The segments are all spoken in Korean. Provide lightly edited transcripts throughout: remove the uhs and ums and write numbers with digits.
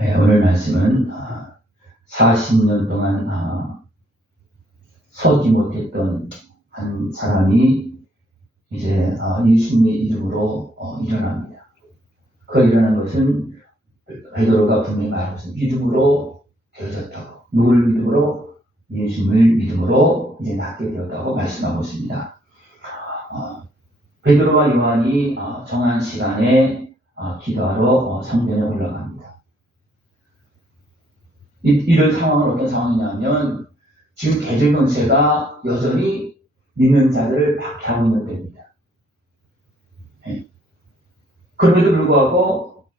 오늘 말씀은 40년 동안 서지 못했던 한 사람이 이제 예수님의 이름으로 일어납니다. 그 일어난 것은 베드로가 분명히 말한 것은 믿음으로 되어졌다고, 누구를 믿음으로? 예수님을 믿음으로 이제 낫게 되었다고 말씀하고 있습니다. 베드로와 요한이 정한 시간에 기도하러 성전에 올라갑니다. 이런 상황은 어떤 상황이냐면 지금 대제권세가 여전히 믿는 자들을 박해하고 있는 때입니다. 그럼에도 불구하고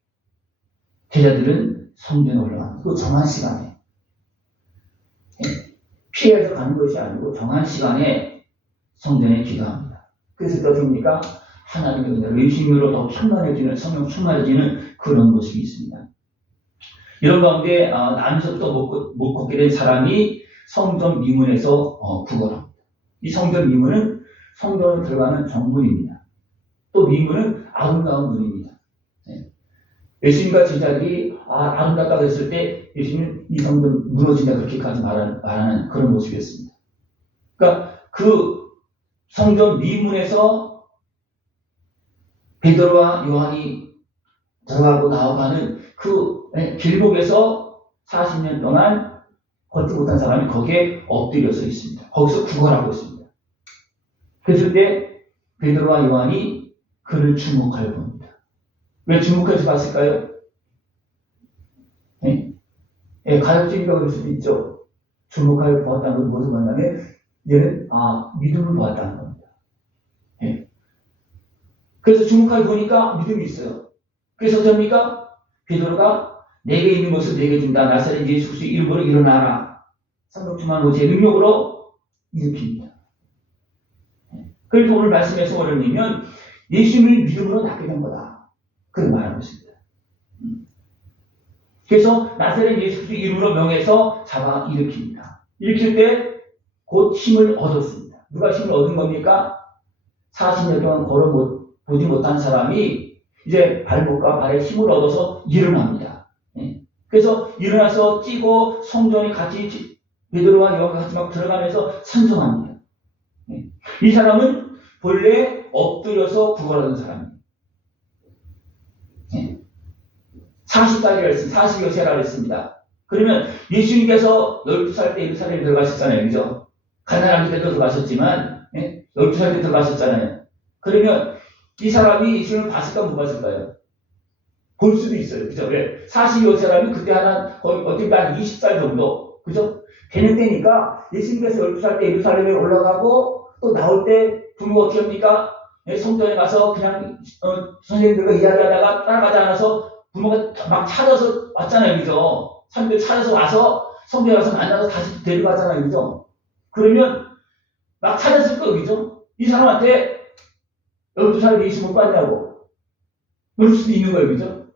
제자들은 성전에 올라갑니다. 그 정한 시간에 피해서 가는 것이 아니고 정한 시간에 성전에 기도합니다. 그래서 어떻습니까? 하나님의 은혜로 예수님으로 더 충만해지는, 성령 충만해지는 그런 모습이 있습니다. 이런 가운데 나면서부터 못 걷게 된 사람이 성전 미문에서 구걸합니다. 이 성전 미문은 성전으로 들어가는 정문입니다. 또 미문은 아름다운 문입니다. 예수님과 제자들이 아름답다고 했을 때 예수님은 이 성전 무너진다 그렇게까지 말하는 그런 모습이었습니다. 그러니까 그 성전 미문에서 베드로와 요한이 들어가고 나오가는 그 길목에서 40년 동안 걷지 못한 사람이 거기에 엎드려 서 있습니다. 거기서 구걸하고 있습니다. 그랬을 때 베드로와 요한이 그를 주목하여 봅니다. 왜 주목해서 봤을까요? 가역적이라고 그럴 수도 있죠. 주목하여 보았다는 건 무슨 말이냐면 얘는 믿음을 보았다는 겁니다. 그래서 주목하여 보니까 믿음이 있어요. 그래서 어떻습니까? 베드로가 내게 있는 것을 내게 준다. 나사렛 예수 그리스도의 이름으로 일어나라. 성령 충만하고 제 능력으로 일으킵니다. 그래서 오늘 말씀에서 원하면 예수님을 믿음으로 낫게 된 거다. 그런 말하고 있습니다. 그래서 나사렛 예수 그리스도의 이름으로 명해서 잡아 일으킵니다. 일으킬 때 곧 힘을 얻었습니다. 누가 힘을 얻은 겁니까? 40년 동안 보지 못한 사람이 이제 발목과 발에 힘을 얻어서 일어납니다. 그래서 일어나서 뛰고 성전에 같이 베드로와 요한과 같이 막 들어가면서 찬송합니다. 이 사람은 본래 엎드려서 구걸하던 사람입니다. 40살이라 했습니다. 40여 세라 했습니다. 그러면 예수님께서 12살 때 예루살렘에 들어가셨잖아요. 그죠? 가나안 때도 들어가셨지만 12살 때 들어가셨잖아요. 그러면 이 사람이 예수님을 봤을까 못 봤을까요? 볼 수도 있어요. 그죠? 왜? 40여 사람이 그때 거의 어떻게 한 20살 정도. 그죠? 되는 때니까 예수님께서 12살 때 예루살렘에 올라가고 또 나올 때 부모가 어떻게 합니까? 성전에 가서 그냥 선생님들과 이야기하다가 따라가지 않아서 부모가 막 찾아서 왔잖아요. 그죠? 사람들 찾아서 와서 성전에 가서 만나서 다시 데려가잖아요. 그죠? 그러면 막 찾았을 거예요. 그죠? 이 사람한테 12살에 예수 못 봤냐고. 그럴 수도 있는 거예요. 그죠?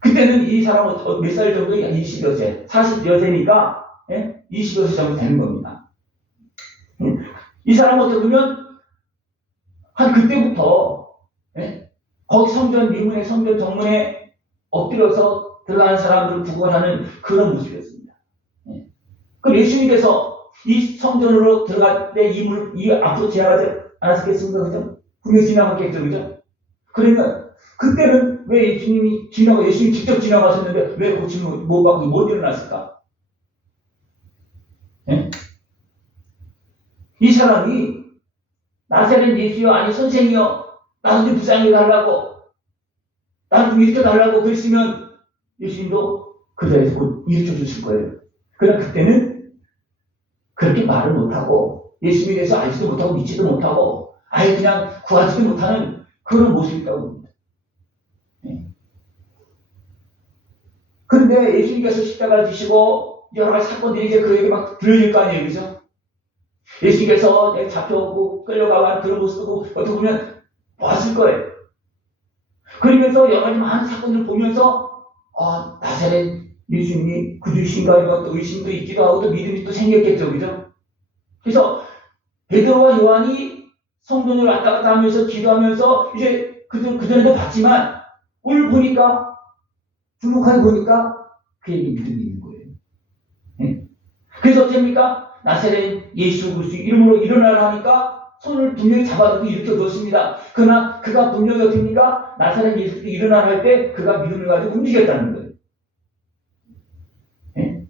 그때는 이 사람은 몇 살 정도? 20여 세. 40여 세니까 20여 세 정도 되는 겁니다. 이 사람은 어떻게 보면 한 그때부터 거기 성전 미문에 성전 정문에 엇들어서 들어가는 사람들을 구걸하는 그런 모습이었습니다. 그럼 예수님께서 이 성전으로 들어갈 때 이 앞으로 지나가지 않았겠습니까? 그죠? 분명히 지나갔겠죠. 그죠? 그러면 그때는 왜 예수님이 직접 지나가셨는데 왜 고침을 못 받고 못 일어났을까? 이 사람이 나사렛 예수여 아니 선생이여 나도 좀 불쌍히 달라고 나도 좀 일으켜달라고 그랬으면 예수님도 그 자리에서 곧 일으켜 주실 거예요. 그러나 그때는 그렇게 말을 못하고 예수님에 대해서 알지도 못하고 믿지도 못하고 아예 그냥 구하지도 못하는 그런 모습이 있다고 봅니다. 그런데 예수님께서 십자가를 지시고 여러 가지 사건들이 이제 그에게 막 들려질 거 아니에요. 그죠? 예수님께서 잡혀오고 끌려가고 그런 모습도 어떻게 보면 봤을 거예요. 그러면서 여러 가지 많은 사건들을 보면서 나사렛 예수님이 그주신가 이런 또 의심도 있기도 하고 또 믿음이 또 생겼겠죠. 그죠? 그래서 베드로와 요한이 성전을 왔다 갔다 하면서 기도하면서 이제 그전에도 봤지만 오늘 보니까 주목하게 보니까 그에게 믿음이 있는 거예요. 예? 그래서 어떻습니까? 나사렛 예수 그리스도 이름으로 일어나라 하니까 손을 분명히 잡아두고 일으켜 뒀습니다. 그러나 그가 분명히 어떻습니까? 나사렛 예수 그리스도 일어나라 할 때 그가 믿음을 가지고 움직였다는 거예요. 예?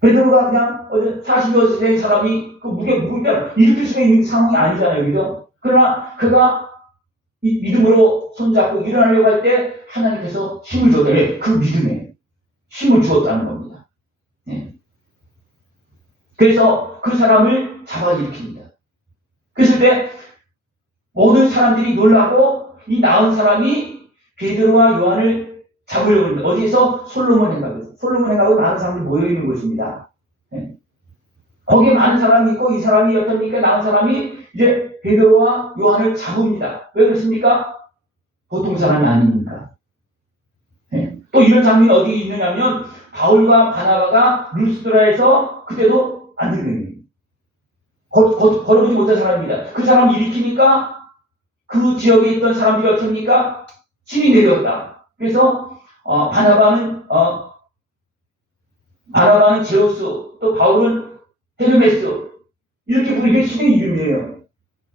베드로가 그냥 40여 세 된 사람이 그 무게를 일으킬 수 있는 상황이 아니잖아요. 그죠? 그러나 그가 이 믿음으로 손잡고 일어나려고 할 때 하나님께서 힘을 줬다. 그 믿음에 힘을 주었다는 겁니다. 예. 그래서 그 사람을 잡아 일으킵니다. 그랬을 때 모든 사람들이 놀라고 이 나은 사람이 베드로와 요한을 잡으려고 합니다. 어디에서? 솔로몬 행각에서. 솔로몬 행각에 많은 사람들이 모여있는 곳입니다. 예. 거기에 많은 사람이 있고 이 사람이 어떻습니까? 나은 사람이 이제 베드로와 요한을 잡습니다. 왜 그렇습니까? 보통 사람이 아니니까. 예. 또 이런 장면이 어디 있느냐면 바울과 바나바가 루스드라에서 그때도 안 들리는 걸어보지 못한 사람입니다. 그 사람을 일으키니까 그 지역에 있던 사람들이 어떻습니까? 신이 내려왔다. 그래서 바나바는 제우스, 또 바울은 헤르메스 이렇게 부르게 신의 이름이에요.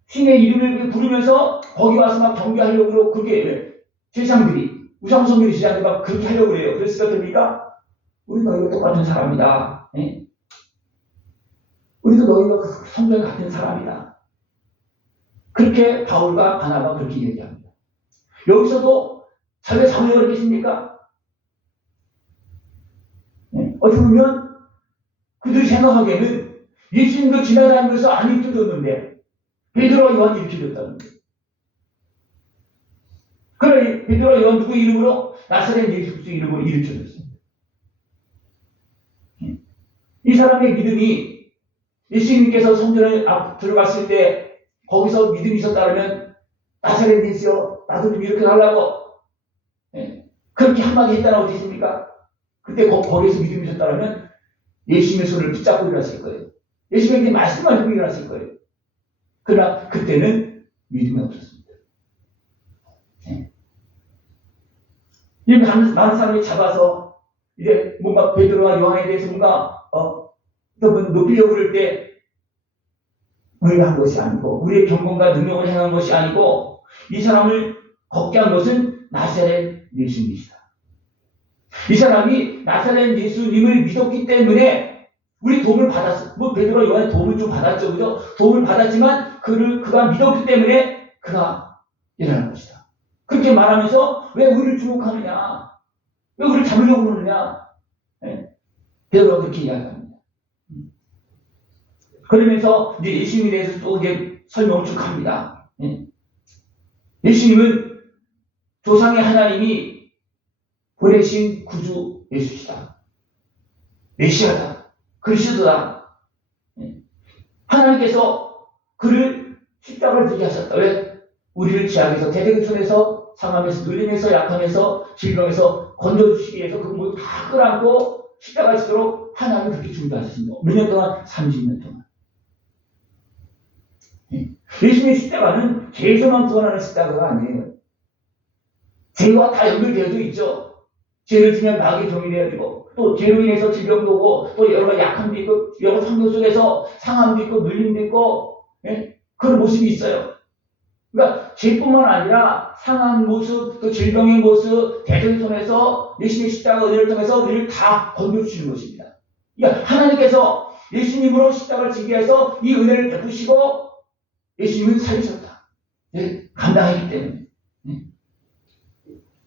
신의 이름을 부르면서 거기 와서 막 경배하려고 그렇게 제사장들이 우상성들이 제사장들이 막 그렇게 하려고 그래요. 그래서 어떻습니까? 우리 너희가 똑같은 사람이다. 예? 우리도 너희가 성경에 같은 사람이다. 그렇게 바울과 바나바가 그렇게 얘기합니다. 여기서도 자기가 잘못 그랬겠습니까? 네? 어떻게 보면 그들이 생각하기에는 예수님도 지나다니면서 안 일으켜줬는데 베드로와 요한이 일으켜줬다는 거예요. 그러나 베드로와 요한 누구 이름으로? 나사렛 예수 그리스도 이름으로 일으켜줬습니다. 네? 이 사람의 믿음이 예수님께서 성전에 들어갔을 때 거기서 믿음이 있었다면 나사렛 예수여 나도 좀 이렇게 하려고 그렇게 한마디 했다는 어디 있습니까? 그때 거기에서 믿음이 있었다면 예수님의 손을 붙잡고 일어났을 거예요. 예수님에게 말씀만 듣고 일어났을 거예요. 그러나 그때는 믿음이 없었습니다. 이 많은 사람이 잡아서 이제 뭔가 베드로와 요한에 대해서 뭔가 높이려고 그럴 때 우리가 한 것이 아니고 우리의 경건과 능력을 행한 것이 아니고 이 사람을 걷게 한 것은 나사렛 예수님이시다. 이 사람이 나사렛 예수님을 믿었기 때문에 우리 도움을 받았어. 베드로와 요한이 도움을 좀 받았죠. 그죠? 도움을 받았지만 그가 믿었기 때문에 그가 일어난 것이다. 그렇게 말하면서 왜 우리를 주목하느냐? 왜 우리를 잡으려고 그러느냐? 베드로가 그렇게 이야기합니다. 그러면서 이제 예수님에 대해서 또 이제 설명을 쭉 합니다. 예수님은 조상의 하나님이 보내신 구주 예수시다. 메시아다. 그리스도다. 하나님께서 그를 십자가를 지게 하셨다. 왜? 우리를 죄악에서 대대손에서 상함에서 눌림에서 약함에서 질병에서 건져주시기 위해서 그 모두 다 끌어안고 십자가를 지도록 하나님이 그렇게 준비하셨습니다. 몇 년 동안? 30년 동안. 예수님의 십자가는 죄에서만 구원하는 십자가가 아니에요. 죄와 다 연결되어져 있죠. 죄를 지면 마귀의 종이 되어지고 또 죄로 인해서 질병도 오고 또 여러 약함도 있고 여러 환경 속에서 상함도 있고 눌림도 있고 그런 모습이 있어요. 그러니까 죄뿐만 아니라 상한 모습 또 질병의 모습 대전을 통해서 예수님의 십자가 은혜를 통해서 우리를 다 건져주시는 것입니다. 그러니까 하나님께서 예수님으로 십자가를 지게 해서 이 은혜를 베푸시고 예수님은 살리셨다. 감당했기 때문에.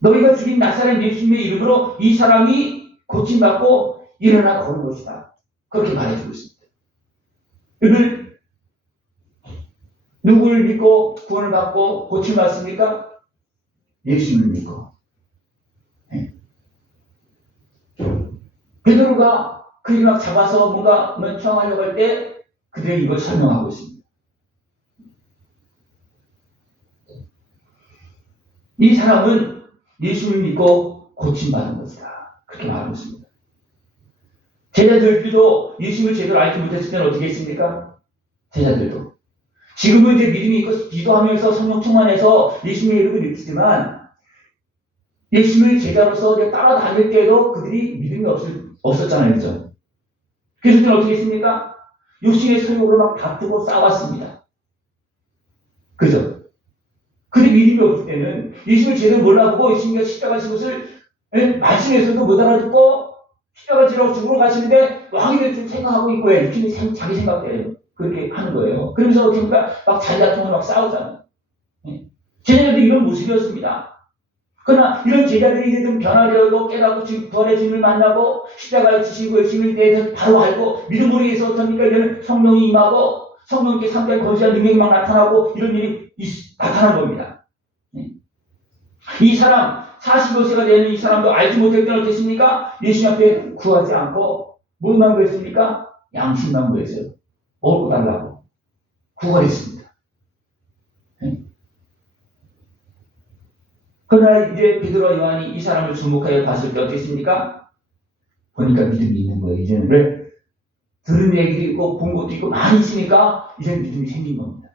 너희가 죽인 나사렛 예수님의 이름으로 이 사람이 고침받고 일어나 거는 것이다. 그렇게 말해주고 있습니다. 누구를 믿고 구원을 받고 고침받습니까? 예수님을 믿고. 베드로가 그를 막 잡아서 뭔가 처형하려고 할 때 그들에게 이걸 설명하고 있습니다. 이 사람은 예수를 믿고 고침받은 것이다. 그렇게 말하고 있습니다. 제자들도 예수를 제대로 알지 못했을 때는 어떻게 했습니까? 제자들도. 지금은 이제 믿음이 있고 기도하면서 성령 충만해서 예수님의 이름을 읽지만 예수님을 제자로서 이제 따라다닐 때에도 그들이 믿음이 없었잖아요. 그죠? 그래서 그들은 어떻게 했습니까? 육신의 소욕으로 막 다투고 싸웠습니다. 그죠? 그들이 믿음이 없을 때는 예수님을 제대로 몰라보고 예수님이 십자가 진 것을 말씀에서도 못 알아듣고 십자가 지라고 죽으러 가시는데 왕이 될 줄 생각하고 있고 육신이 자기 생각대로 그렇게 하는 거예요. 그러면서 그러니까 막 자기 다툼을 막 싸우잖아요. 제자들도 이런 모습이었습니다. 그러나 이런 제자들이 이제 좀 변화되고 깨닫고 지금 부활의 주님을 만나고 십자가를 지시고 예수님에 대해서 바로 알고 믿음으로 인해서 어떻습니까? 이제는 성령이 임하고 성령께 상대한 거시한 능력이 막 나타나고 이런 일이 나타난 겁니다. 이 사람 45세가 되는 이 사람도 알지 못했던 어떻습니까? 예수님 앞에 구하지 않고 무엇만 구했습니까? 양심만 구했어요. 먹고 달라고 구걸했습니다. 그러나 이제 베드로와 요한이 이 사람을 주목하여 봤을 때 어땠습니까? 보니까 믿음이 있는 거예요. 이제는 왜? 들은 얘기도 있고 본 것도 있고 많이 있으니까 이제 믿음이 생긴 겁니다.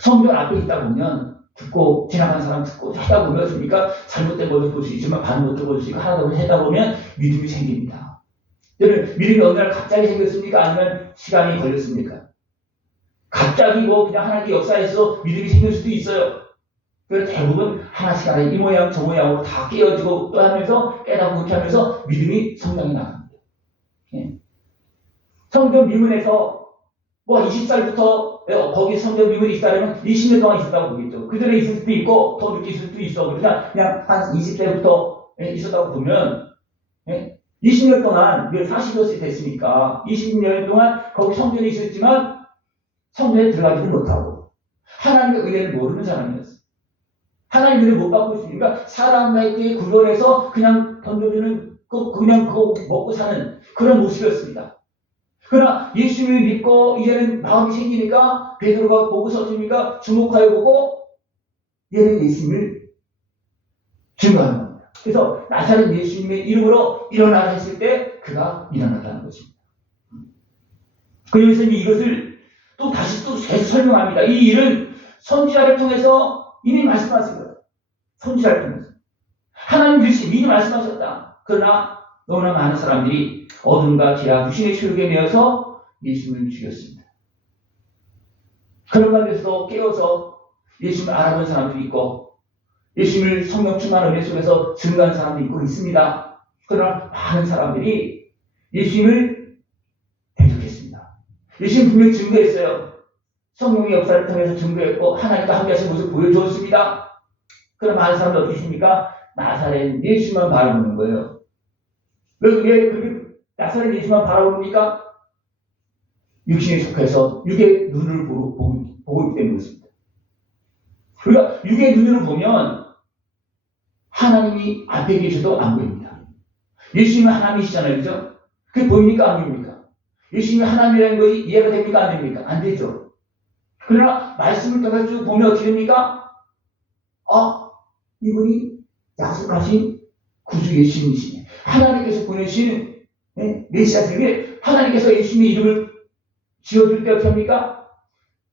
성경 앞에 있다 보면 듣고 지나간 사람 듣고 하다 보면 어떻습니까? 잘못된 것도 볼 수 있지만 바른 것도 볼 수 있고 하다 보면 하다 보면 믿음이 생깁니다. 여러분 믿음이 어느 날 갑자기 생겼습니까? 아니면 시간이 걸렸습니까? 갑자기 뭐 그냥 하나님의 역사에서 믿음이 생길 수도 있어요. 그래서 대부분 하나씩 하나 이 모양 저 모양으로 다 깨어지고 또 하면서 깨닫고 그렇게 하면서 믿음이 성장해 나갑니다. 성경 미문에서 뭐 20살부터 거기 성경 미문이 있다면 20년 동안 있었다고 보겠죠. 그 전에 있을 수도 있고 더 늦게 있을 수도 있어. 그냥 한 20대부터 있었다고 보면 20년 동안 40여 됐으니까 20년 동안 거기 성전에 있었지만 성전에 들어가지는 못하고 하나님의 은혜를 모르는 사람이었어요. 하나님의 은혜를 못 받고 있으니까 사람에게 구걸해서 그냥 던져주는 그냥 그거 먹고 사는 그런 모습이었습니다. 그러나 예수님을 믿고 이제는 마음이 생기니까 베드로가 보고서 어떻습니까? 주목하여 보고 얘는 예수님을 증거하는 겁니다. 그래서 나사렛 예수님의 이름으로 일어나라 했을 때 그가 일어났다는 것입니다. 그래서 이것을 또 다시 또 계속 설명합니다. 이 일은 선지자를 통해서 이미 말씀하신 거예요. 선지자를 통해서. 하나님 역시 미리 말씀하셨다. 그러나 너무나 많은 사람들이 어둠과 기라 육신의 소욕에 매여서 예수님을 죽였습니다. 그런 가운데서 깨어서 예수님을 알아본 사람들이 있고 예수님을 성령 충만 은혜 속에서 증거한 사람도 있고 있습니다. 그러나 많은 사람들이 예수님을 대적했습니다. 예수님 분명히 증거했어요. 성령의 역사를 통해서 증거했고 하나님과 함께 하신 모습을 보여주었습니다. 그러나 많은 사람들 어떻게 있습니까? 나사렛 예수만 바라보는 거예요. 왜 그렇게 나사렛 예수만 바라봅니까? 육신에 속해서 육의 눈을 보고 있기 때문입니다. 우리가 육의 눈으로 보면 하나님이 앞에 계셔도 안 보입니다. 예수님은 하나님이시잖아요. 그죠? 그게 보입니까? 안 보입니까? 예수님이 하나님이라는 것이 이해가 됩니까? 안 됩니까? 안 되죠. 그러나 말씀을 통해서 쭉 보면 어떻게 됩니까? 이분이 약속하신 구주 예수님이시네. 하나님께서 보내신 메시아에게 하나님께서 예수님의 이름을 지어줄 때 어떻게 합니까?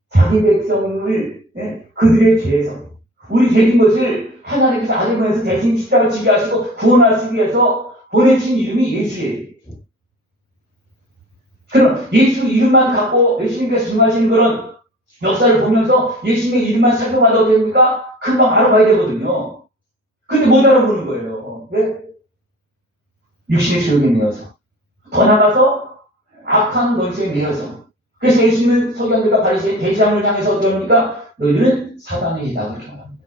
자기 백성을 그들의 죄에서 우리 죄진 것을 하나님께서 아들 보내서 대신 십자가를 지게 하시고 구원하시기 위해서 보내신 이름이 예수예요. 그럼 예수 이름만 갖고 예수님께서 중하시는 그런 역사를 보면서 예수님의 이름만 살펴봐도 됩니까? 금방 알아봐야 되거든요. 근데 못 알아보는 거예요. 왜? 육신의 소욕에 매여서 더 나가서 악한 권세에 매여서 그래서 예수님은 서기관들과 바리새인 대제사장을 향해서 어떻게 합니까? 너희들은 사단의 이다 그렇게 말합니다.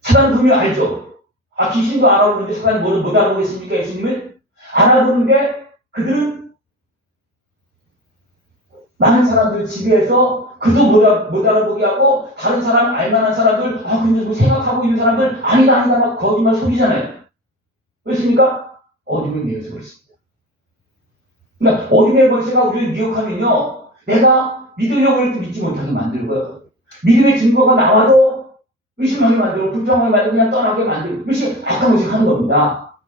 사단은 분명히 알죠. 귀신도 알아보는데 사단이 못 알아보겠습니까? 예수님을 알아보는데 그들은 많은 사람들 지배해서 그도 못 알아보게 하고 다른 사람 알만한 사람들 근데 뭐 생각하고 있는 사람들 아니다 막 거짓말 속이잖아요. 왜습니까? 어둠에 매여서 그렇습니다. 그러니까 어둠의 권세가 우리를 미혹하면요 내가 믿으려고 해도 믿지 못하게 만들고요. 믿음의 증거가 나와도 의심하게 만들고 불평하게 만들고 그냥 떠나게 만들고 이것이 악한 것을 하는 겁니다.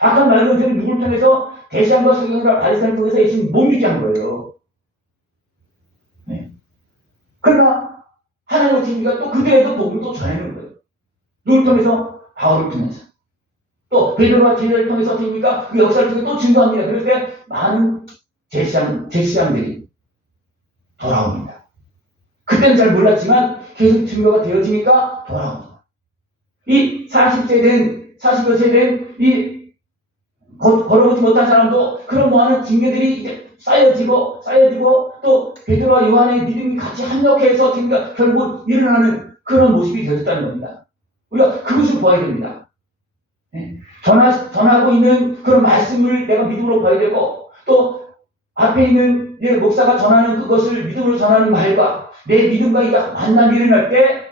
악한 말로 누구를 통해서 대시한과 서기관과 바리새인을 통해서 예수님 못 믿게 한 거예요. 그러나 하나님 어떻게 또 그들에도 복음을 또 전하는 거예요. 누굴 통해서? 바울을 통해서. 또 베드로와 제자를 통해서 됩니까? 그 역사를 통해 또 증거합니다. 그럴 때 많은 제사장들이 돌아옵니다. 그때는 잘 몰랐지만 계속 증거가 되어지니까 돌아옵니다. 이 40여 세 된 이 걸어오지 못한 사람도 그런 많은 징계들이 이제 쌓여지고 또 베드로와 요한의 믿음이 같이 합력해서 결국 일어나는 그런 모습이 되었다는 겁니다. 우리가 그것을 보아야 됩니다. 전하고 있는 그런 말씀을 내가 믿음으로 봐야 되고, 또 앞에 있는 목사가 전하는 그것을 믿음으로 전하는 말과 내 믿음과 이 만남이 일어날 때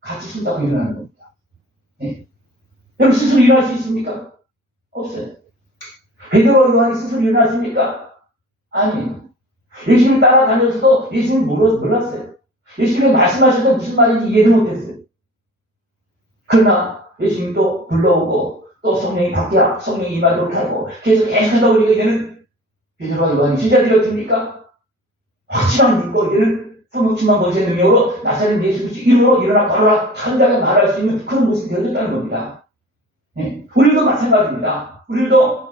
같이 순다고 일어나는 겁니다. 여러분 스스로 일어날 수 있습니까? 없어요. 베드로와 요한이 스스로 일어났습니까? 아니에요. 예수님을 따라다녔어도 예수님을 몰랐어요. 예수님이 말씀하실 때 무슨 말인지 이해도 못했어요. 그러나 예수님이 또 불러오고 또 성령이 임하도록 하고 계속하다 보니까 이제는 베드로와 요한이 제자들이었습니까? 확실한 믿고 이제는 성육신만 번째 능력으로 나사렛 예수 그리스도 이름으로 일어나 걸어라 당장에 말할 수 있는 그런 모습이 되어졌다는 겁니다. 우리도 마찬가지입니다. 우리도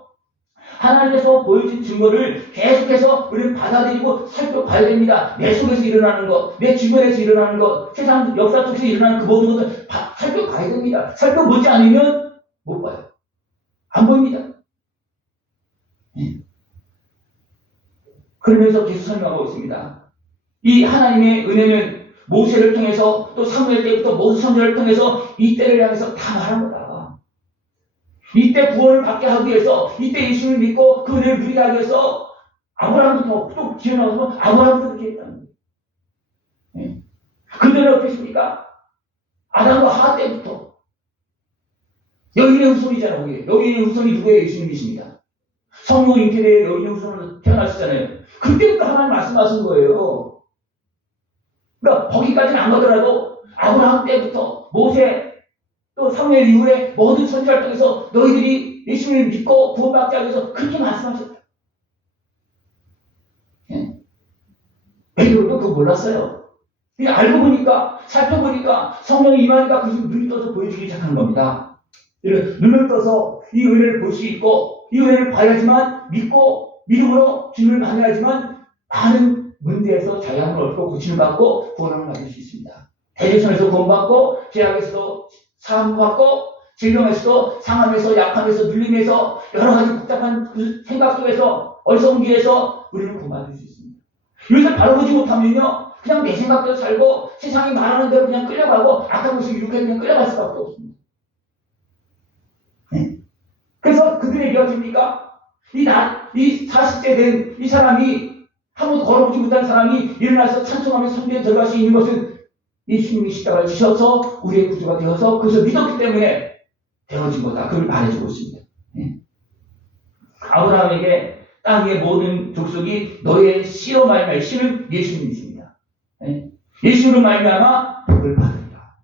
하나님께서 보여준 증거를 계속해서 우리는 받아들이고 살펴봐야 됩니다. 내 속에서 일어나는 것, 내 주변에서 일어나는 것, 세상 역사 속에서 일어나는 그 모든 것을 살펴봐야 됩니다. 살펴보지 않으면 못 봐요. 안 보입니다. 그러면서 계속 설명하고 있습니다. 이 하나님의 은혜는 모세를 통해서 또 사무엘 때부터 모든 선지자를 통해서 이 때를 향해서 다 말한 거다. 이때 구원을 받게 하기 위해서, 이때 예수를 믿고 그 은혜를 누리게 하기 위해서 아브라함부터 또 기회 나와서 아브라함부터 그렇게 했다는 거예요. 그들은 어떻습니까? 아담과 하와 때부터 여인의 후손이잖아요. 거기. 여인의 후손이 누구예요? 예수님이십니다. 성령 잉태되어 여인의 후손으로 태어나셨잖아요. 그때부터 하나님 말씀하신 거예요. 그러니까 거기까지는 안 가더라도 아브라함 때부터 모세 또 사무엘 이후에 모든 선지자를 통해서 너희들이 예수님을 믿고 구원받게 하기 위해서 그렇게 말씀하셨다. 베드로도 그거 몰랐어요. 그냥 알고 보니까 살펴보니까 성령이 임하니까 그것을 눈이 떠서 보여주기 시작하는 겁니다. 눈을 떠서 이 은혜를 볼 수 있고 이 은혜를 봐야지만 믿고 믿음으로 주님을 만나야지만 많은 문제에서 자유함을 얻고 고침을 받고 구원을 받을 수 있습니다. 대제선에서 구원받고 죄악에서도 사함받고 질병에서도 상함에서 약함에서 눌림에서 여러 가지 복잡한 그 생각 속에서 어리석은 길에서 우리는 구원받을 수 있습니다. 이것을 바라보지 못하면요 그냥 내 생각대로 살고 세상이 말하는 대로 그냥 끌려가고 아까 모습 이렇게 그냥 끌려갈 수밖에 없습니다. 그래서 그들의 이어집니까? 이 40대 된 이 사람이 한 번도 걸어보지 못한 사람이 일어나서 찬송하며 성전에 들어갈 수 있는 것은 예수님이 십자가를 지셔서 우리의 구주가 되어서 그것을 믿었기 때문에 되어진 거다. 그걸 말해주고 있습니다. 아브라함에게 땅의 모든 족속이 너의 씨로 말미암아 씨는 예수님이십니다. 예수로 말미암아 복을 받으리라.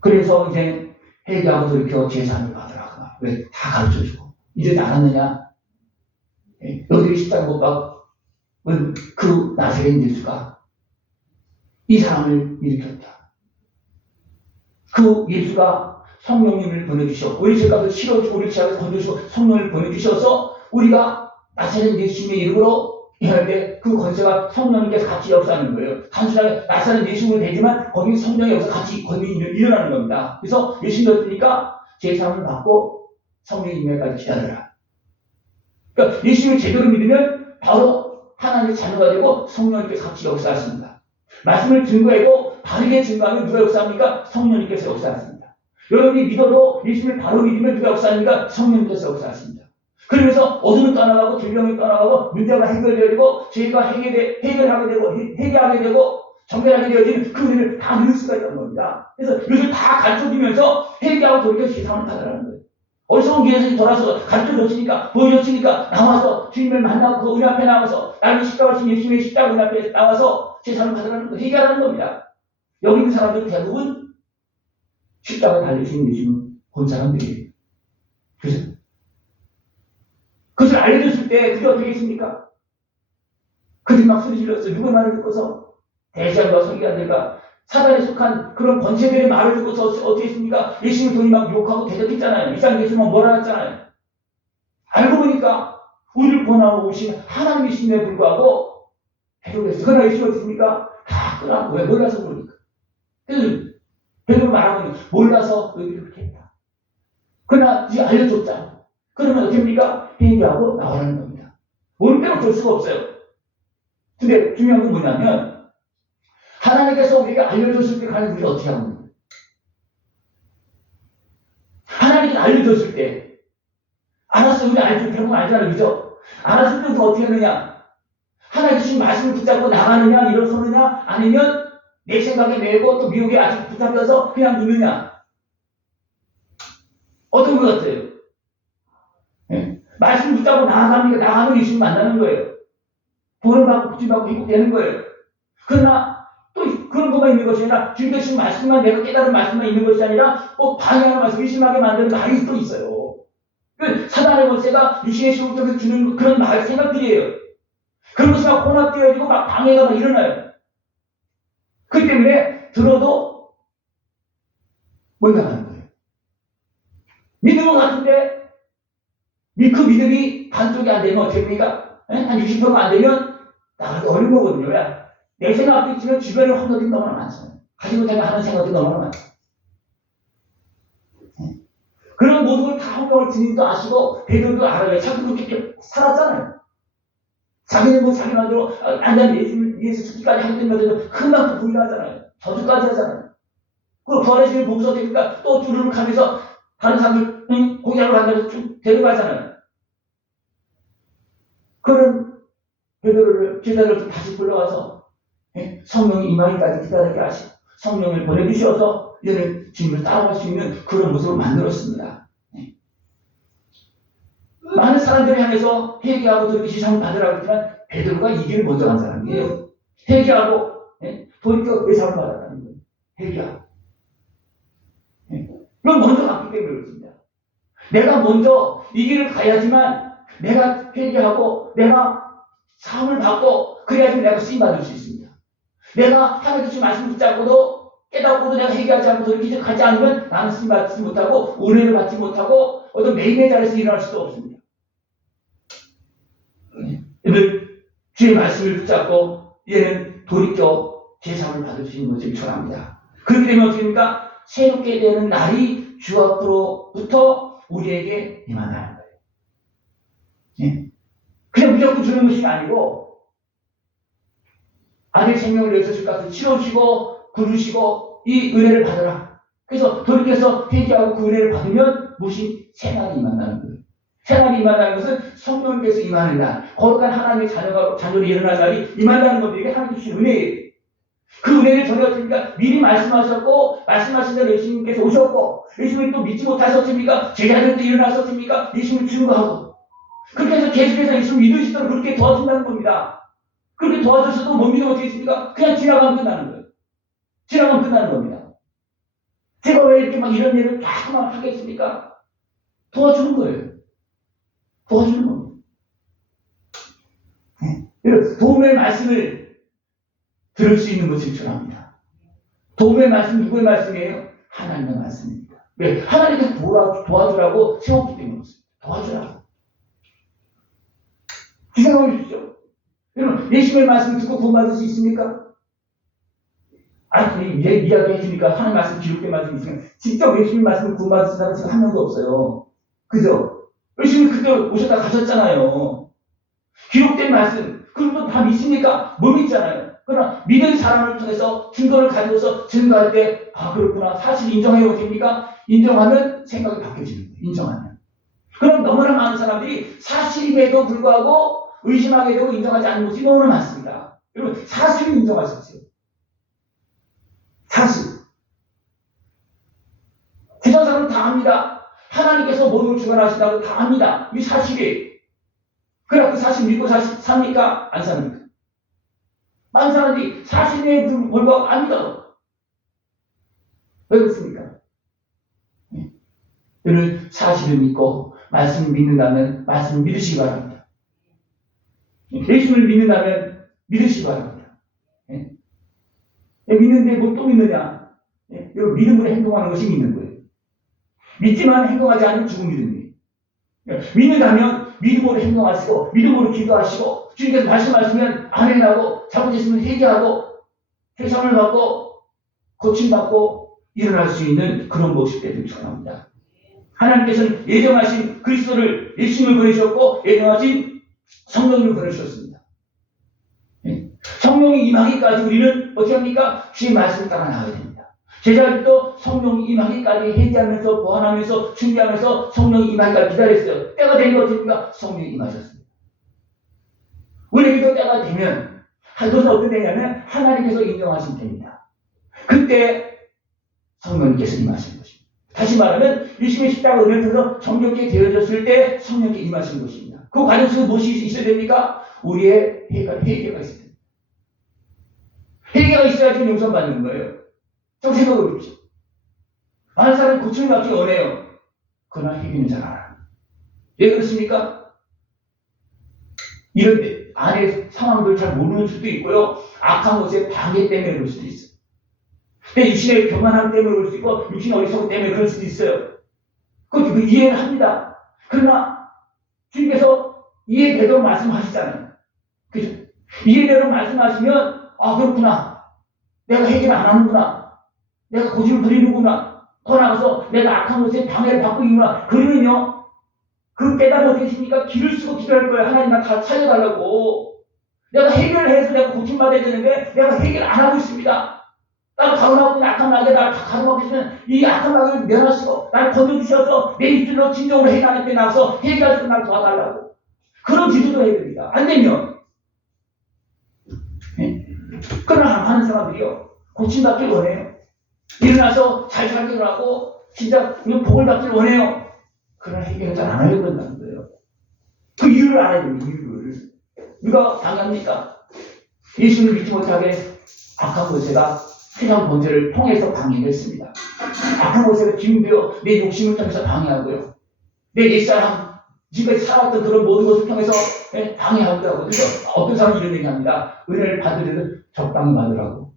그래서 이제 회개하고 돌이켜 제사를 받으라. 왜? 다 가르쳐주고 이제 알았느냐? 너희들이 십자가 못 박은 그 나사렛 예수가 이 사람을 일으켰다. 그 예수가 성령님을 보내주셨고 우리 죄값을 치러주고 우리 죄악을 건져주시고 성령을 보내주셔서 우리가 나사렛 예수님의 이름으로 일할 때 그 권세가 성령님께서 같이 역사하는 거예요. 단순하게 나사렛 예수님을 되지만 거기 성령의 역사 같이 권능이 일어나는 겁니다. 그래서 예수님이 어떠니까 제사함을 받고 성령의 임재까지 기다려라. 그러니까 예수님을 제대로 믿으면 바로 하나님의 자녀가 되고 성령님께서 같이 역사하십니다. 말씀을 증거하고 바르게 증거하면 누가 역사합니까? 성령님께서 역사하십니다. 여러분이 믿어도 예수님을 바로 믿으면 누가 역사합니까? 성령님께서 역사하십니다. 그러면서 어둠은 떠나가고 질병이 떠나가고 문제가 해결되고 죄가 해결하게 되고 회개하게 되고 정결하게 되어지는 그 은혜를 다 누릴 수가 있다는 겁니다. 그래서 이것을 다 가르쳐주면서 회개하고 돌이켜 세상을 받으라는 거예요. 어리석은 길에서 돌아서 가르쳐줬으니까 보여줬으니까 나와서 주님을 만나고 그 은혜 앞에 나와서 나를 십자가 신 예수님의 십자가 은혜 앞에 나와서 세상을 받으라는 거 회개하라는 겁니다. 여기 있는 사람들 대부분 십자가에 달리신 예수님 본 사람들이에요. 그래서 그것을 알려줬을 때 그게 어떻게 했습니까? 그들이 막 소리 질렀어요. 누구의 말을 듣고서 대제사장과 서기관들과 사단에 속한 그런 권세들의 말을 듣고서 어떻게 했습니까? 예수님을 돈이 막 욕하고 대적했잖아요. 이상 예수님은 뭐라 했잖아요. 알고 보니까 우리를 권하고 오신 하나님이신데 불구하고 대적했어요. 그러나 예수님이 어떻습니까? 다 끄라고. 왜? 몰라서 그러니까. 그래서 베드로 말하고 몰라서 너희들이 그렇게 했다. 그러나 이제 알려줬잖아. 그러면 어떻게 합니까? 회개하고 나오라는 겁니다. 오늘 빼고 줄 수가 없어요. 근데 중요한 건 뭐냐면 하나님께서 우리가 알려줬을 때 가는 우리가 어떻게 하는 거예요? 하나님께서 알려줬을 때 알았어. 우리 알죠. 별건 알잖아요. 그죠? 알았을 때 우리가 어떻게 하느냐? 하나님께서 주신 말씀을 붙잡고 나가느냐? 일어서느냐? 아니면 내 생각에 매고 또 미혹에 아직 붙잡혀서 그냥 누느냐? 어떤 것 같아요? 네. 말씀 붙잡고 나아갑니까? 나가면 예수님 만나는 거예요. 돈을 받고 구집받고 회복되는 거예요. 그러나 또 그런 것만 있는 것이 아니라 주님께 주신 말씀만 내가 깨달은 말씀만 있는 것이 아니라 방해하는 말씀 의심하게 만드는 말이 또 있어요. 그 사단의 권세가 유신의 시부터 주는 그런 말 생각들이에요. 그런 것이 막 혼합되어지고 막 방해가 막 일어나요. 그 때문에 들어도 못 나가는 거예요. 믿는 것 같은데 그 믿음이 반쪽이 안 되면 어떻게 됩니까? 한 60%가 안 되면 나가기 어려운 거거든요. 왜? 내 생각도 있지만 주변에 환경이 너무나 많잖아요. 가지 못하면 하는 생각도 너무나 많잖아요. 그런 모든 걸 다 환경을 주님도 아시고 베드로도 알아요. 자꾸 그렇게 살았잖아요. 자기는 뭐 자기 마음대로 안전 예수를 위해서 죽기까지 하기 때문에 금방 또 부인하잖아요. 저주까지 하잖아요. 그 부활의 보고서 되니까 또 주름을 가면서 다른 사람들 공장으로 간다고 쭉 데려가잖아요. 그런 베드로를 제자들을 다시 불러와서 성령이 임하기까지 기다리게 하시고 성령을 보내주셔서 이제는 주님을 따라갈 수 있는 그런 모습을 만들었습니다. 많은 사람들을 향해서 회개하고 그렇게 시상을 받으라고 했지만 베드로가 이 길을 먼저 간 사람이에요. 회개하고 돌이켜 외상을 받았다는 거예요. 회개하고. 그건 먼저 갔기 때문에 그렇습니다. 내가 먼저 이 길을 가야지만 내가 회개하고 내가 사함을 받고 그래야지 내가 쓰임받을 수 있습니다. 내가 하나님 주신 말씀 붙잡고도 깨닫고도 내가 회개하지 않고 돌이키지 가지 않으면 나는 쓰임받지 못하고 은혜를 받지 못하고 어떤 매임의 자리에서 일어날 수도 없습니다. 이들 주의 말씀을 붙잡고 이제는 돌이켜 제사함을 받을 수 있는 것을 전합니다. 그렇게 되면 어떻게 됩니까? 새롭게 되는 날이 주 앞으로부터 우리에게 임한다는 거예요. 예? 그냥 무조건 주는 것이 아니고 아들 생명을 위해서 주값을 치러주시고 부르시고 이 은혜를 받으라. 그래서 돌이켜서 회개하고 그 은혜를 받으면 무엇이 새날이 임한다는 거예요. 새날이 임한다는 것은 성령께서 임하는 날, 거룩한 하나님의 자녀로 일어날 날이 임한다는 겁니다. 이게 하나님 주신 은혜예요. 그 은혜를 전혀 어떻습니까? 미리 말씀하셨고 말씀하신 대로 예수님께서 오셨고 예수님이 또 믿지 못하셨습니까? 제자들도 일어났었습니까? 예수님을 증거하고 그렇게 해서 계속해서 예수님 믿으시도록 그렇게 도와준다는 겁니다. 그렇게 도와줬어도 못 믿으면 어떻게 했습니까? 그냥 지나가면 끝나는 거예요. 지나가면 끝나는 겁니다. 제가 왜 이렇게 막 이런 일을 자꾸만 하겠습니까? 도와주는 거예요. 도와주는 겁니다. 도움의 말씀을 들을 수 있는 것을 전합니다. 도움의 말씀 누구의 말씀이에요? 하나님의 말씀입니다. 왜? 하나님께서 도와주라고 세웠기 때문에 그렇습니다. 도와주라고. 생각해 주십시오. 여러분 예수님의 말씀 듣고 구원받을 수 있습니까? 아니 이야기 해주니까 하나님 말씀 기록된 말씀이 있으면 직접 예수님 말씀을 구원받을 수 있는 사람은 지금 한 명도 없어요. 그죠? 예수님이 그때 오셨다 가셨잖아요. 기록된 말씀 그런 다 믿습니까? 못 믿잖아요. 그러나 믿은 사람을 통해서 증거를 가지고서 증거할 때 그렇구나 사실 인정해야 됩니까? 인정하면 생각이 바뀌어지는 거예요. 인정하면. 그럼 너무나 많은 사람들이 사실임에도 불구하고 의심하게 되고 인정하지 않는 것이 너무나 많습니다. 여러분 사실을 인정하십시오. 사실. 세상 사람은 다 압니다. 하나님께서 모든 걸 주관하신다고 다 압니다. 이 사실이에요. 그래 그 사실 믿고 삽니까? 안 삽니까? 많은 사람들이 사실에 불구하고 안 믿어요. 왜 그렇습니까? 여러분 사실을 믿고 말씀을 믿는다면 말씀을 믿으시기 바랍니다. 예수를 믿는다면 믿으시기 바랍니다. 믿는데 뭐 또 믿느냐? 여러분, 믿음으로 행동하는 것이 믿는 거예요. 믿지만 행동하지 않으면 죽은 믿음이에요. 믿는다면 믿음으로 행동하시고, 믿음으로 기도하시고, 주님께서 말씀하시면 아멘하고, 잘못했으면 회개하고, 회상을 받고, 고침받고, 일어날 수 있는 그런 모습들이 전합니다. 하나님께서는 예정하신 그리스도를, 예수님을 보내셨고, 예정하신 성령님을 보내주셨습니다. 성령이 임하기까지 우리는 어떻게 합니까? 주의 말씀을 따라 나가야 됩니다. 제자들도 성령이 임하기까지 회개하면서, 보완하면서, 준비하면서 성령이 임하기까지 기다렸어요. 때가 되는 것 어떻습니까? 성령이 임하셨습니다. 우리에게도 때가 되면, 그것은 어떤 때냐면, 하나님께서 인정하신 때입니다. 그때 성령님께서 임하신 것입니다. 다시 말하면, 예수님의 십자가 은혜를 통해서 정결케 되어졌을 때 성령께 임하신 것입니다. 그 과정 속에 무엇이 있어야 됩니까? 우리의 회개가 있어야 됩니다. 회개가 있어야지 용서받는 거예요. 좀 생각해 보십시오. 많은 사람이 고침을 받기 원해요. 그러나 회개는 잘 안 합니다. 왜 그렇습니까? 이런 안에 상황들 잘 모르는 수도 있고요. 악한 것에 방해 때문에 그럴 수도 있어요. 내 육신의 교만함 때문에 그럴 수도 있고, 육신의 어리석음 때문에 그럴 수도 있어요. 그것도 이해를 합니다. 그러나 주님께서 이해되도록 말씀하시잖아요. 그죠? 이해되도록 말씀하시면, 아, 그렇구나. 내가 회개를 안 하는구나. 내가 고집을 부리는구나. 더 나가서 내가 악한 것에 방해를 받고 있구나. 그러면요, 그 깨달음이 어떻게 되십니까? 길을 쓰고 기도할 거예요. 하나님 나 다 살려달라고. 내가 해결을 해서 내가 고침받아야 되는데 내가 해결을 안 하고 있습니다. 나를 가로막고 있는 악한 마귀가 나를 다 가로막고 있으면 이 악한 마귀를 면하시고 나를 건져주셔서 내 입술로 진정으로 해결하는 때 나와서 해결할 수 있는 나를 도와달라고. 그런 기도도 해야 됩니다. 안 되면. 그러나 하는 사람들이요, 고침받길 원해요. 일어나서 잘 살기를 하고 진짜 복을 받길 원해요. 그러나 해결을 잘 안 하려고 한다는 거예요. 그 이유를 알아야 됩니다. 이유를. 누가 방해합니까? 예수님을 믿지 못하게 악한 권세가 세상 권세를 통해서 방해했습니다. 악한 권세가 지금도요, 내 욕심을 통해서 방해하고요. 내 옛사람, 지금까지 살았던 그런 모든 것을 통해서 방해하더라고요. 그래서 어떤 사람이 이런 얘기 합니다. 은혜를 받으려면 적당히 받으라고.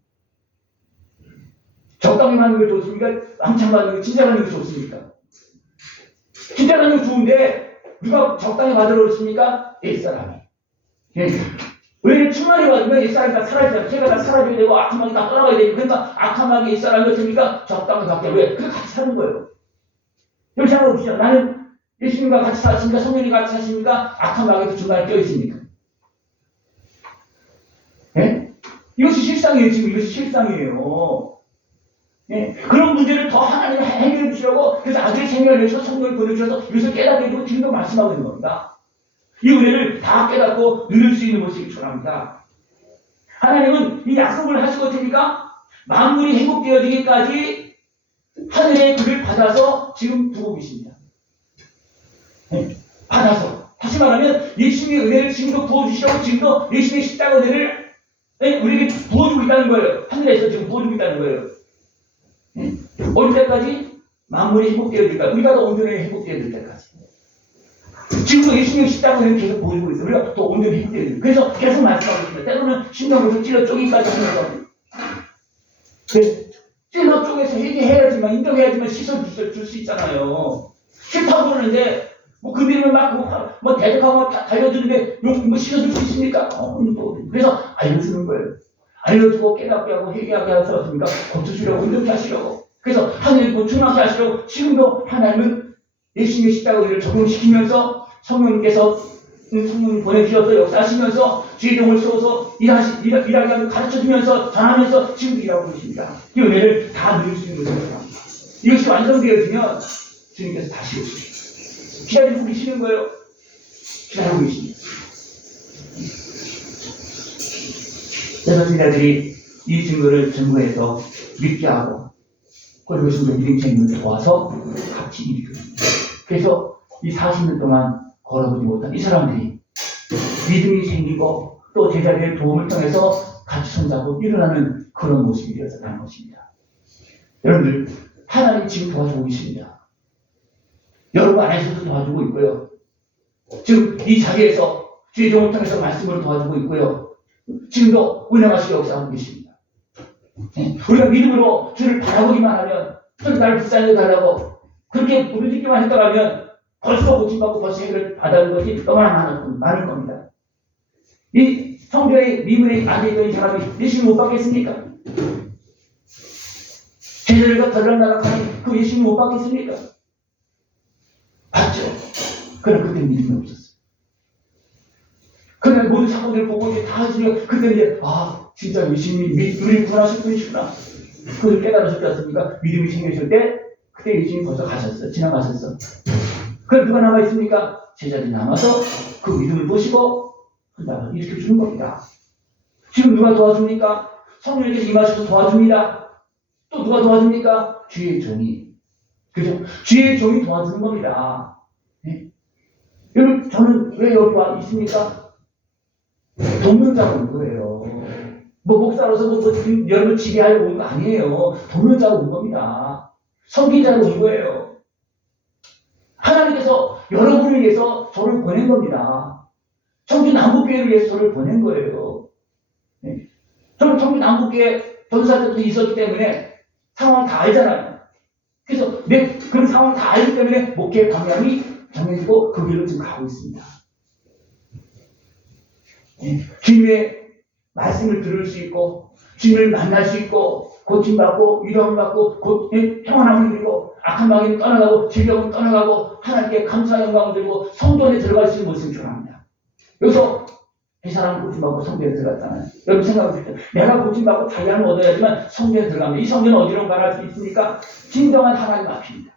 적당히 받는 게 좋습니까? 왕창 받는 게 진짜 받는 게 좋습니까? 진짜 받는 게 좋은데 누가 적당히 받으라고 그랬습니까? 옛사람이. 왜 충만히 받으면 옛사람이 다 사라지잖아요. 제가 다 사라져야 되고 악한 마귀 다 떠나가야 되고, 그러니까 악한 마귀 옛사람이 어떻습니까? 적당히 받게. 왜? 그게 같이 사는 거예요. 여기 생각해 보시죠. 나는 예수님과 같이 사십니까? 성령이 같이 사십니까? 악한 마귀도 중간에 껴있습니까? 예? 이것이 실상이에요. 지금 이것이 실상이에요. 예? 그런 문제를 더 하나님 해결해 주시라고, 그래서 아들의 생명을 내셔서 성령을 보내주셔서 이것을 깨닫게 해주고 지금도 말씀하고 있는 겁니다. 이 은혜를 다 깨닫고 누릴 수 있는 모습이 필요합니다. 하나님은 이 약속을 하시고 어떻습니까? 만물이 행복되어지기까지 하늘의 글을 받아서 지금 두고 계십니다. 네. 받아서. 다시 말하면 예수님의 은혜를 지금도 부어주시라고 지금도 예수님의 십자가 은혜를 우리에게 부어주고 있다는 거예요. 하늘에서 지금 부어주고 있다는 거예요. 네. 어느 때까지? 만물이 행복되어질까? 우리가 더 온전히 행복되어질 때까지. 지금도 예수님의 십자가 은혜를 계속 보여주고 있어요. 우리가 더 온전히 행복되어질. 그래서 계속 말씀하고 있습니다. 때로는 심장으로 찔러 쪼기까지 하면서. 네. 찔러 쪼개서 회개해야지만, 인정해야지만 씻어줄 수 있잖아요. 싫다고 그러는데, 그 믿음을 막, 대적하고 달려드는데, 씻어줄 수 있습니까? 그래서 알려주는 거예요. 알려주고 깨닫게 하고 회개하게 하셔서 어떻습니까? 고쳐주려고, 인정케 하시려고. 그래서 하나님 고쳐나게 하시려고 지금도 하나님은 예수님의 십자가 은혜를 적용시키면서 성령님께서 성령 보내주셔서 역사하시면서 주의 종을 세워서 일하게 하고 가르쳐주면서 전하면서 지금 일하고 계십니다. 이 은혜를 다 누릴 수 있는 것입니다. 이것이 완성되어지면 주님께서 다시 오십니다. 기다리고 계시는 거예요. 기다리고 계십니다. 그래서 저희들이 이 증거를 증거해서 믿게 하고 그리고 그것을 믿음 생명을 도와서 같이 일해요. 그래서 이 40년 동안 걸어보지 못한 이 사람들이 믿음이 생기고 또 제자들의 도움을 통해서 같이 손잡고 일어나는 그런 모습이 되었다는 것입니다. 여러분들, 하나님 지금 도와주고 있습니다. 여러분 안에서도 도와주고 있고요. 지금 이 자리에서 주의 종을 통해서 말씀을 도와주고 있고요. 지금도 운영하시고 역사하고 계십니다. 우리가 믿음으로 주를 바라보기만 하면, 주를 나를 불쌍히 달라고 그렇게 부르짖기만 했더라면 벌써 고침받고 벌써 해결을 받아올 것이 너무나 많을 겁니다. 이 성전의 미문에 앉아있던 이 사람이 예수님 못 받겠습니까? 제자들과 들락날락하니 그 예수님 못 받겠습니까? 받죠. 그러나 그때 믿음이 없었어요. 그러나 모든 사건들을 보고 이제 다 하시면 그때 이제 진짜 예수님이 우리를 구원하실 분이시구나. 그걸 깨달으셨지 않습니까? 믿음이 생기실 때 그때 예수님이 벌써 가셨어. 지나가셨어. 그럼 누가 남아있습니까? 제자들이 남아서 그 믿음을 보시고 한다고 이렇게 주는 겁니다. 지금 누가 도와줍니까? 성령님께서 임하셔서 도와줍니다. 또 누가 도와줍니까? 주의 종이. 그죠? 주의 종이 도와주는 겁니다. 네? 여러분, 저는 왜 여기 와 있습니까? 돕는 자가 온 거예요. 목사로서 여러분 지배하려고 온 거 아니에요. 돕는 자가 온 겁니다. 섬기자로 온 거예요. 하나님께서 여러분을 위해서 저를 보낸 겁니다. 청주 남북교회를 위해서 저를 보낸 거예요. 네. 저는 청주 남북교회 전사 때부터 있었기 때문에 상황을 다 알잖아요. 그래서 그런 상황을 다 알기 때문에 목회 방향이 정해지고 그 길로 지금 가고 있습니다. 네. 주님의 말씀을 들을 수 있고 주님을 만날 수 있고 고침받고 위로함을 받고 평안함을 누리고 악한 마귀는 떠나가고 질병은 떠나가고 하나님께 감사 영광을 드리고 성전에 들어갈 수 있는 모습을 축원합니다. 여기서 이 사람은 고침받고 성전에 들어갔잖아요. 여러분 생각해보세요. 내가 고침받고 자유함을 얻어야지만 성전에 들어갑니다. 이 성전은 어디로 말할 수 있습니까? 진정한 하나님 앞입니다.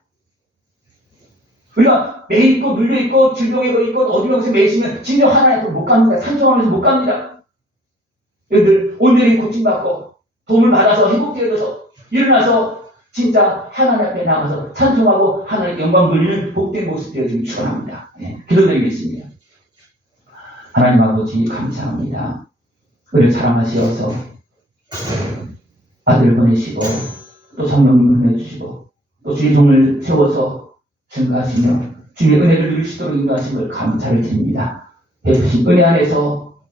우리가 매있고 눌려있고 질병에 걸려있고 어디로 매이시면 진정 하나님 못 갑니다. 산정하면서 못 갑니다. 여러분들 온전히 고침받고 도움을 받아서 회복되어져서 일어나서 진짜 하나님 앞에 나가서 찬송하고 하나님께 영광 돌리는 복된 모습 되어지길 축원합니다. 기도드리겠습니다. 하나님 아버지 감사합니다. 우리를 사랑하시어서 아들을 보내시고 또 성령님을 보내주시고 또 주의 종을 세워서 증거하시며 주의 은혜를 누리시도록 인도하신 걸 감사를 드립니다. 베푸신 은혜 안에서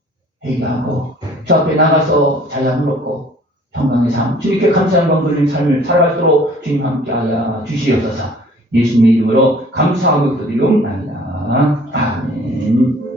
회개하고 주 앞에 나가서 자유함을 얻고 평강의 삶, 주님께 감사한 영광 돌리는 삶을 살아갈수록 주님 함께하여 주시옵소서. 예수님의 이름으로 감사하고 기도드리옵나이다. 아멘.